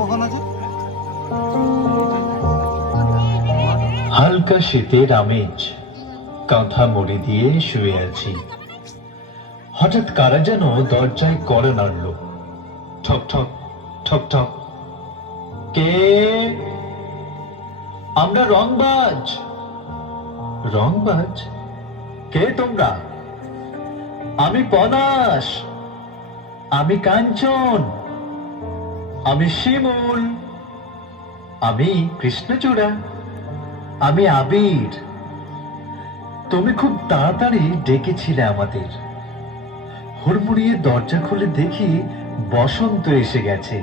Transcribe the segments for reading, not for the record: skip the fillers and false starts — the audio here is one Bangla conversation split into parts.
কখন আছে? হালকা শীতের আমেজ, কাঁথা মুড়ি দিয়ে শুয়ে আছি। হঠাৎ কারা যেন দরজায় কড়া নাড়ল। ঠক ঠক ঠক ঠক। কে? আমরা রংবাজ। রংবাজ? কে তোমরা? আমি পলাশ, আমি কাঞ্চন, আমি শিমুল, আমি কৃষ্ণচূড়া, আমি আবির। তুমি খুব তাড়াতাড়ি ডেকেছিলে আমাদের। হুড়মুড়িয়ে দরজা খুলে দেখি বসন্ত এসে গেছে।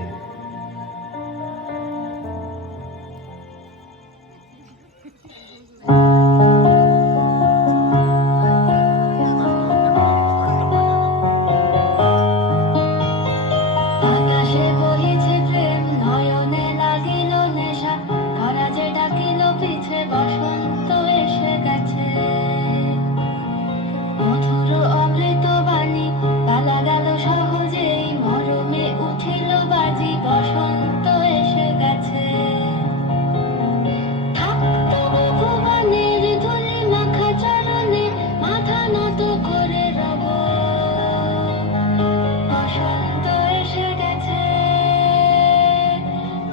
আকাশে বহিছে প্রেম, নয়নে লাগিল নেশা, ধরা যে ডাকিল পিছে বসন্ত এসে গেছে। মধুর অমৃত বাণী পালা গেল সহজেই, মরমে উঠিল বাজি, বসন্ত এসে গেছে। থাকতো ভুবনের ধূলি মাখা চরণে, মাথা নত করে রব। বসন্ত এসে গেছে,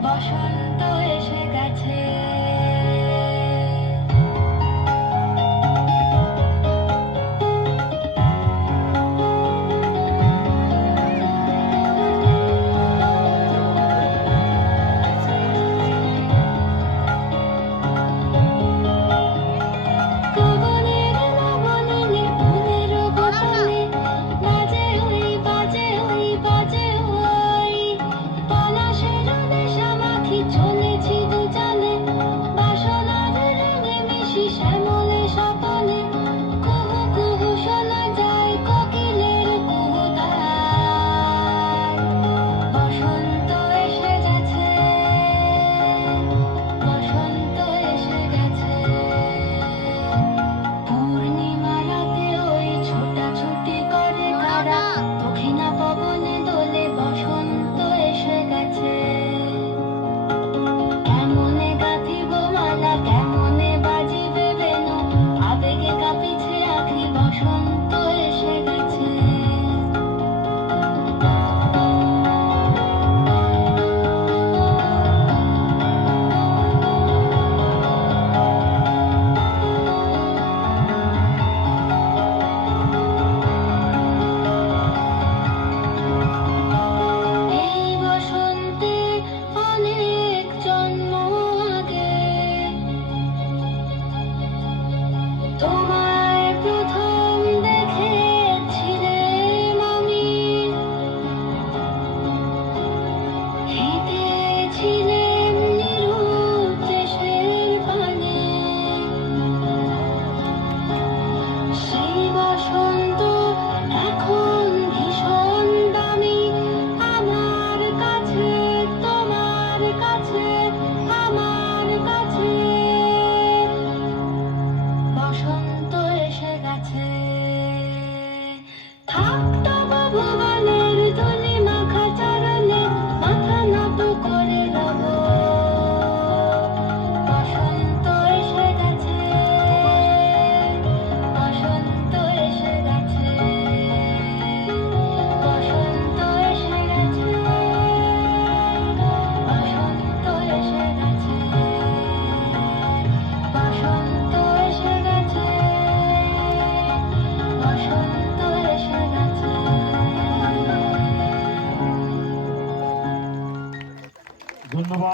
বসন্ত এসে গেছে। গগনের লবণে ফুলের গোপালে, বাজে হই বাজে হই বাজে হই। পলাশের নেশা মাখি চলেছি দুজালে, বাসনার রঙে মিশি শ্যামলে সপনে। কুহু কুহু শোনা যায় কোকিলের কুহুতান। বসন্ত এসে গেছে, বসন্ত এসে গেছে। পূর্ণিমা রাতে ওই ছোটাছুটি করে কারা, দক্ষিণা পবনে দোলে, বসন্ত এসে গেছে। কেমনে গাঁথিব মালা, কেমনে বাজিবে বেণু, আবেগে কাঁপিছে আঁখি, বসন্ত এসে গেছে। এই বসন্তে অনেক জন্ম আগে, তোমায় প্রথম দেখেছিলাম আমি। হেঁটেছিলেন নিরুপ দেশের পানে, সেই বসন্ত এখন ভীষণ দামি আমার কাছে, তোমার কাছে, আমার কাছে। বসন্ত এসে গেছে। থাকতো ভুবনের ধূলি মাখা চরণে, মাথা নত করে রব। বসন্ত এসে গেছে, বসন্ত এসে গেছে, বসন্ত এসে গেছে, বসন্ত এসে গেছে, বসন্ত এসে গেছে, বসন্ত এসে গেছে। ধন্যবাদ।